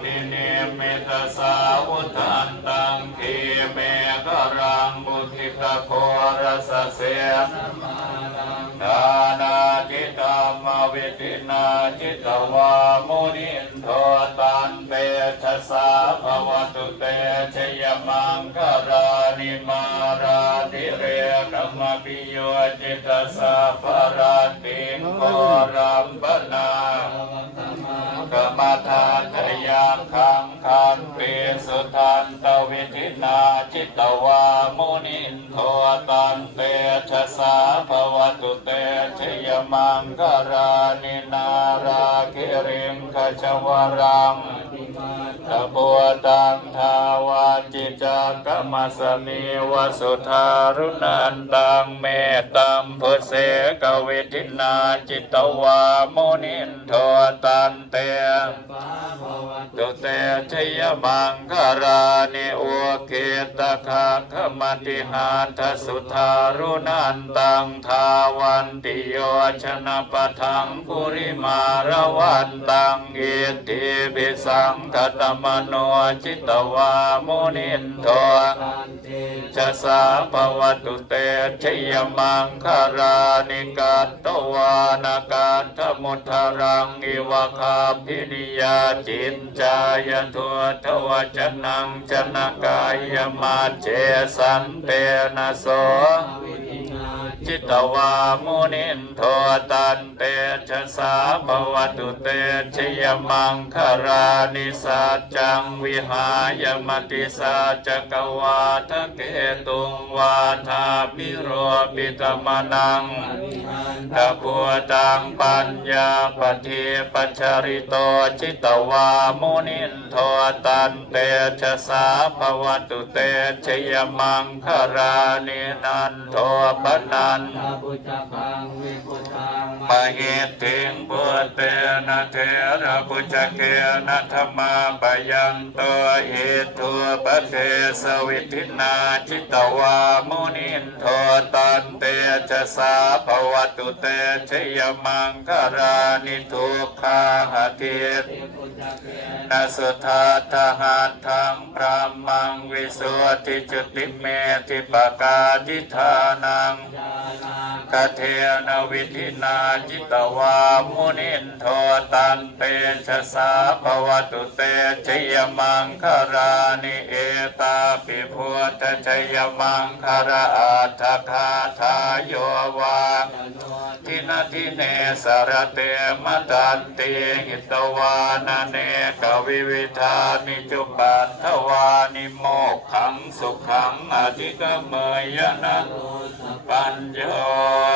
ภินิมิตสาวุธันตังคีเมฆรังบุทิตโครสเสนดานาจิตามวิตินาจิตวามุนินโทตันเตชะสาภวตุเตชยมังคารานิมาราติเรกรรมปิโยจิตสาภราติโกรัมปนา นาจิตวามุนินโทตันเตชะสาภวตุ เตชยมังคารานินาราคิริมขจวรังตะบัวตังทาวาจิจักรรมสนีวสุธารุนันตังเมตตัมพุเสกวิธินาจิตวามุนินโทตันเตตุเตชยมังคารานิโอเกตคาขมติหานทสุธารุนันตังทาวันติโยชนะปะทังปุริมารวันตังเอติปิสังคตมโนจิตวามุนินโทชะสาภวตุเตชยมังคารานิกาตวานากาธมุทารังอิวะคาพินิยาจินจายทัวทวจนังจนกายมาเจสันเตนะโส จิตวามุนินโทตันเตชะสาภวตุเตชยมังคารานิสัจังวิหายมติสัจกวาทะเกตุงวาทาพิโรปิตมนังตะพัวตังปัญญาปฏิปัจจริโตจิตวามุนินโทตันเตชะสาภวตุเตชยมังคารานินันโทปนันพุทธพังวิพุทธังมหิติงพุเตนะเทระปุจเกนะธรรมาปยังตัวอิทุปเทสวิทินาจิตวามุนินโทตันเตจะสาภวตุเตชยมังคารานิทุกขาหะเทพุธเกนาสุทัตหาทังพระมังวิสุทธิจุติเมติปกาทิธานังกเทนวิธินาจิตวามุนินโทตันเตชะสาภวตุเตชยมังคารานิเอตาปิพุทธชยมังคาราอัตคาทายโยวานทินาทิเนสารเตมตันติหิตวานาเนกวิวิธานิจุปันทวานิโมกขังสุขังอธิกเมยนะปัญโย